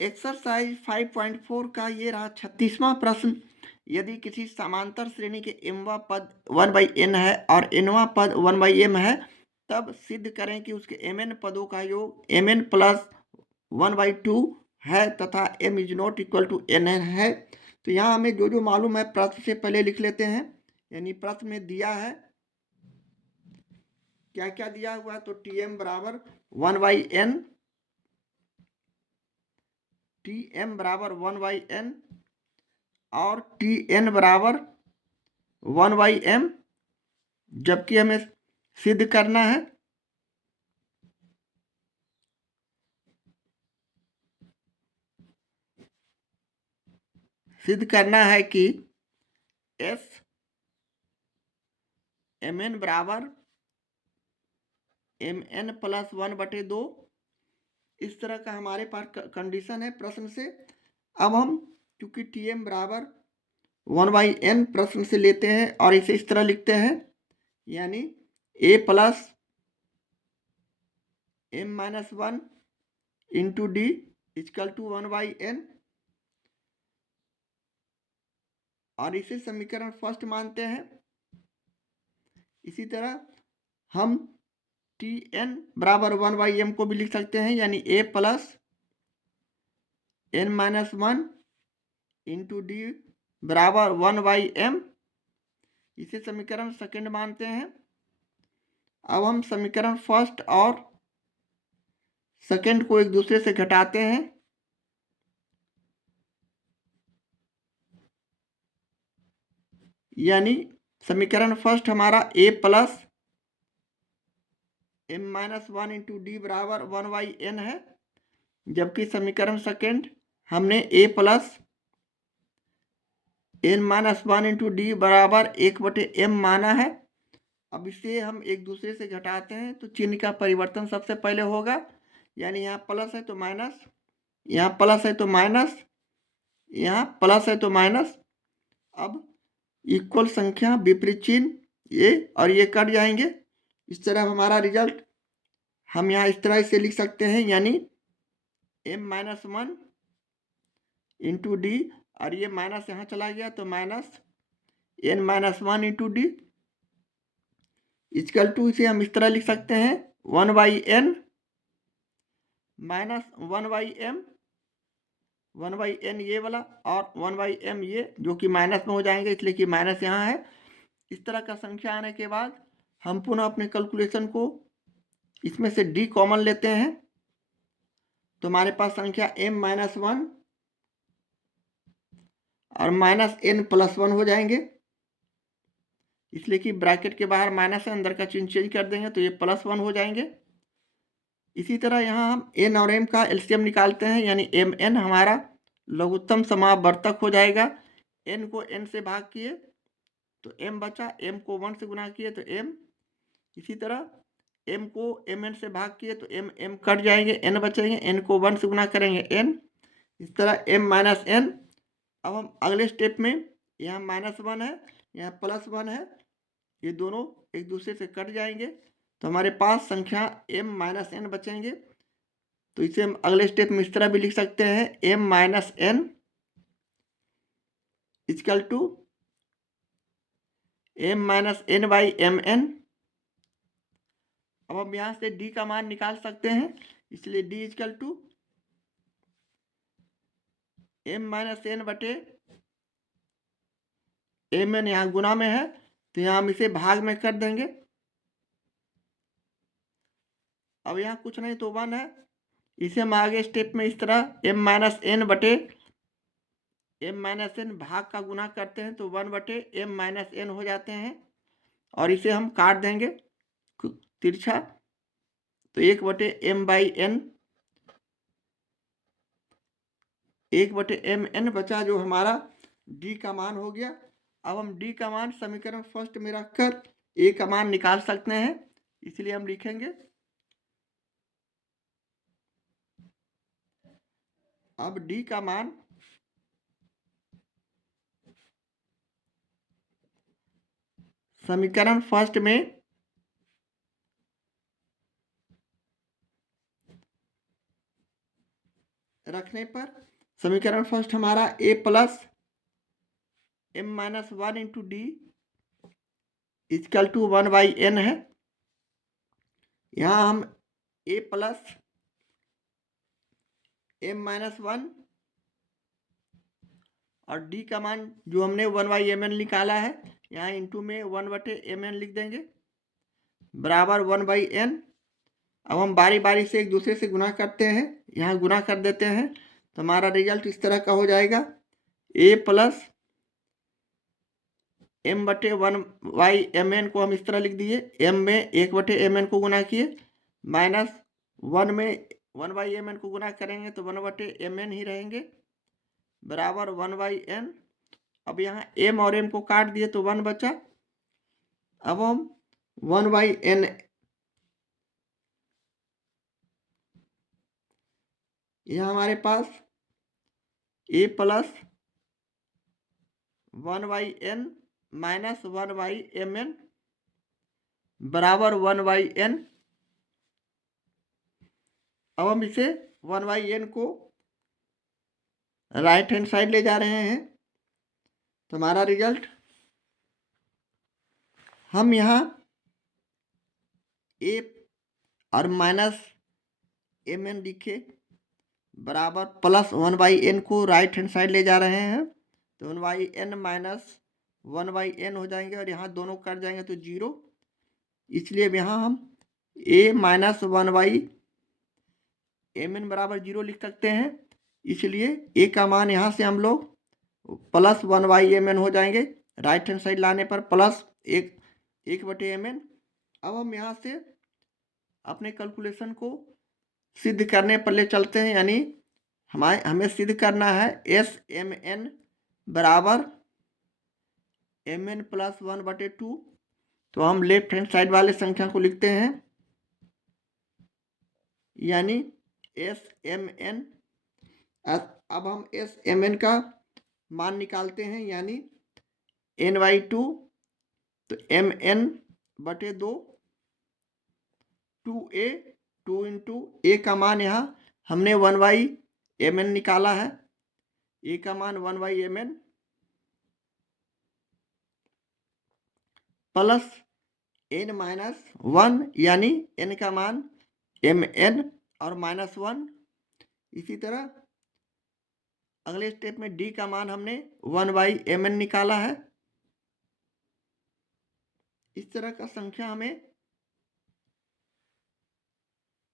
Exercise 5.4 का ये रहा 36वां प्रश्न। यदि किसी समांतर श्रेणी के mवां पद 1/n है और nवां पद 1/m है, तब सिद्ध करें कि उसके mn पदों का योग mn प्लस 1/2 है तथा m is not equal to nn है। तो यहाँ हमें जो जो मालूम है प्रश्न से पहले लिख लेते हैं। यानी प्रश्न में दिया है, क्या क्या दिया हुआ है, तो tm बराबर 1/n, tm बराबर 1/n और tn बराबर 1/m, जबकि हमें सिद्ध करना है कि s mn बराबर mn प्लस 1/2। इस तरह का हमारे पास कंडीशन है प्रश्न से। अब हम क्योंकि tm बराबर 1/n प्रश्न से लेते हैं और इसे इस तरह लिखते हैं, यानी a plus m-1 into d equal to 1/n, और इसे समीकरण फर्स्ट मानते हैं। इसी तरह हम tn बराबर 1/m को भी लिख सकते हैं, यानी a plus n-1 into D बराबर 1/m, इसे समीकरण सेकंड मानते हैं। अब हम समीकरण फर्स्ट और सेकंड को एक दूसरे से घटाते हैं, यानी समीकरण फर्स्ट हमारा a plus m-1 into D बराबर 1/n है, जबकि समीकरण सेकंड हमने a plus n-1 into D बराबर 1/m माना है। अब इसे हम एक दूसरे से घटाते हैं तो चिन्ह का परिवर्तन सबसे पहले होगा, यानी यहाँ प्लस है तो माइनस, यहाँ प्लस है तो माइनस, यहाँ प्लस है तो माइनस। अब इक्वल संख्या विपरीत चिन्ह, ये और ये कट जाएंगे। इस तरह हमारा रिजल्ट हम यहाँ इस तरह से लिख सकते हैं, यानी m-1 इंटू डी, और ये माइनस यहाँ चला गया तो minus n-1 into d equal to, इसे हम इस तरह लिख सकते हैं 1/n माइनस 1/m, 1/n ये वाला और 1/m ये, जो कि माइनस में हो जाएंगे इसलिए कि माइनस यहाँ है। इस तरह का संख्या आने के बाद हम पुनः अपने कैलकुलेशन को इसमें से d कॉमन लेते हैं, तो हमारे पास संख्या m-1 और माइनस n+1 हो जाएंगे, इसलिए कि ब्रैकेट के बाहर माइनस है, अंदर का चिन्ह चेंज कर देंगे तो ये +1 हो जाएंगे। इसी तरह यहाँ हम n और m का एलसीएम निकालते हैं, यानी mn हमारा लघुत्तम समावर्तक हो जाएगा। n को n से भाग किए तो m बचा, m को 1 से गुना किए तो m, इसी तरह m को mn से भाग किए तो m कट जाएंगे, n बचेंगे, n को 1 से गुना करेंगे n, इस तरह m-n। अब हम अगले स्टेप में, यहाँ -1 है, यहाँ +1 है, ये दोनों एक दूसरे से कट जाएंगे तो हमारे पास संख्या m-n बचेंगे। तो इसे हम अगले स्टेप में इस तरह भी लिख सकते हैं, m-n इजकल टू m-n/mn। अब हम यहाँ से d का मान निकाल सकते हैं, इसलिए d इजकल टू m-n बटे mn, यहाँ गुना में है तो यहाँ हम इसे भाग में कर देंगे। अब यहाँ कुछ नहीं तो 1 है, इसे हम आगे स्टेप में इस तरह m-n बटे m-n भाग का गुना करते हैं तो 1/m-n हो जाते हैं, और इसे हम काट देंगे तिरछा, तो 1/m/n, 1/mn बचा, जो हमारा d का मान हो गया। अब हम d का मान समीकरण फर्स्ट में रखकर a का मान निकाल सकते हैं, इसलिए हम लिखेंगे, अब d का मान समीकरण फर्स्ट में रखने पर समीकरण फर्स्ट हमारा a plus m minus 1 into d equal to 1/n है। यहाँ हम a प्लस m माइनस 1 और d का मान जो हमने 1/mn निकाला है, यहाँ इंटू में 1/mn लिख देंगे बराबर 1/n। अब हम बारी बारी से एक दूसरे से गुना करते हैं, यहाँ गुना कर देते हैं तो हमारा रिजल्ट इस तरह का हो जाएगा a प्लस m/1/mn को हम इस तरह लिख दिए, m में 1/mn को गुना किए, माइनस 1 में 1/mn को गुना करेंगे तो 1/mn ही रहेंगे बराबर 1/n। अब यहाँ m और m को काट दिए तो 1 बचा। अब हम 1/n यहाँ हमारे पास a plus 1/n minus 1/mn बराबर 1/n। अब हम इसे 1/n को राइट हैंड साइड ले जा रहे हैं तो हमारा रिजल्ट हम यहाँ a और माइनस mn लिखे बराबर प्लस 1/n को राइट हैंड साइड ले जा रहे हैं तो 1/n माइनस 1/n हो जाएंगे और यहाँ दोनों कट जाएंगे तो 0, इसलिए अब यहाँ हम a माइनस 1/mn बराबर 0 लिख सकते हैं। इसलिए a का मान यहाँ से हम लोग प्लस 1/mn हो जाएंगे, राइट हैंड साइड लाने पर प्लस 1/mn। अब हम यहाँ से अपने कैलकुलेशन को सिद्ध करने पर ले चलते हैं, यानी हमें सिद्ध करना है SMN बराबर mn प्लस 1/2। तो हम लेफ्ट हैंड साइड वाले संख्या को लिखते हैं, यानी SMN। अब हम SMN का मान निकालते हैं, यानी n/2 तो mn/2 2a 2 इंटू a का मान यहाँ हमने 1/mn निकाला है, a का मान 1/mn प्लस n माइनस 1 यानी n का मान mn और माइनस 1। इसी तरह अगले स्टेप में d का मान हमने 1/mn निकाला है। इस तरह का संख्या हमें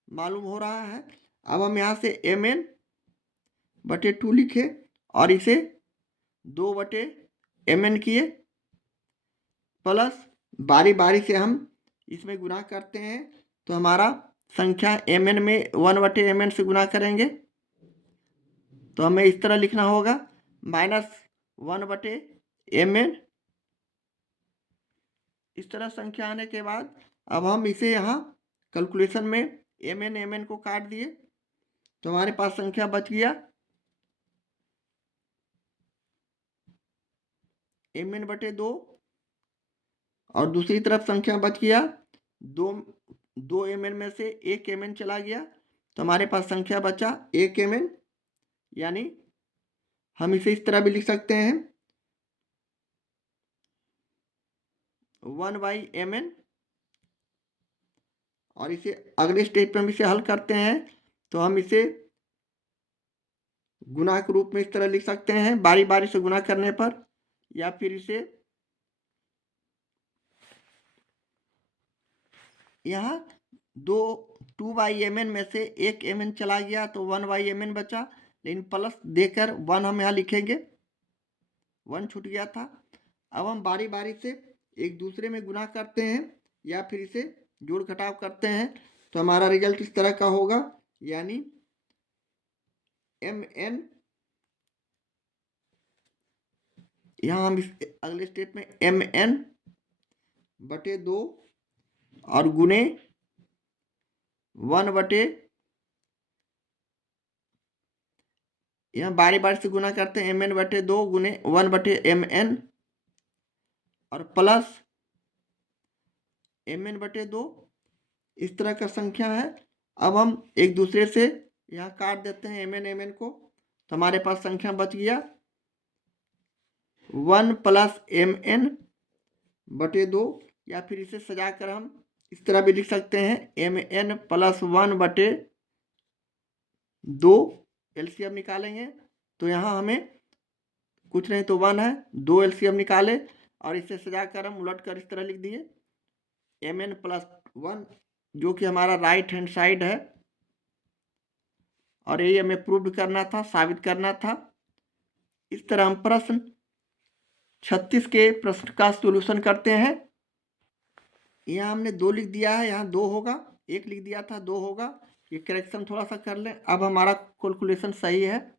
मालूम हो रहा है। अब हम यहाँ से mn/2 लिखे और इसे 2/mn किए, प्लस बारी बारी से हम इसमें गुना करते हैं तो हमारा संख्या mn में 1/mn से गुना करेंगे तो हमें इस तरह लिखना होगा माइनस 1/mn। इस तरह संख्या आने के बाद अब हम इसे यहाँ कैलकुलेशन में mn को काट दिए तो हमारे पास संख्या बच गया mn/2 और दूसरी तरफ संख्या बच गया 2 mn में से 1 mn चला गया तो हमारे पास संख्या बचा 1 mn, यानी हम इसे इस तरह भी लिख सकते हैं 1/mn। और इसे अगले स्टेप में हम इसे हल करते हैं तो हम इसे गुना के रूप में इस तरह लिख सकते हैं बारी बारी से गुना करने पर, या फिर इसे यहाँ 2/mn में से 1 mn चला गया तो 1/mn बचा, लेकिन प्लस देकर 1 हम यहाँ लिखेंगे, 1 छूट गया था। अब हम बारी बारी से एक दूसरे में गुना करते हैं या फिर इसे जोड़ घटाव करते हैं तो हमारा रिजल्ट इस तरह का होगा, यानी mn यहाँ हम इस अगले स्टेप में mn/2 और गुने 1/ यहाँ बारी बारी से गुना करते हैं mn/2 गुने 1/mn और प्लस mn/2। इस तरह का संख्या है। अब हम एक दूसरे से यहाँ काट देते हैं mn को, तो हमारे पास संख्या बच गया 1 + mn/2, या फिर इसे सजाकर हम इस तरह भी लिख सकते हैं mn + 1/2। एलसीएम निकालेंगे तो यहाँ हमें कुछ नहीं तो 1 है, 2 एलसीएम निकाले और इसे सजाकर हम उलट कर इस तरह लिख दिए mn + 1, जो कि हमारा राइट हैंड साइड है। और यही हमें प्रूव करना था, साबित करना था। इस तरह हम प्रश्न 36 के प्रश्न का सॉल्यूशन करते हैं। यहाँ हमने 2 लिख दिया है, यहाँ 2 होगा, 1 लिख दिया था 2 होगा। ये करेक्शन थोड़ा सा कर लें। अब हमारा कैलकुलेशन सही है।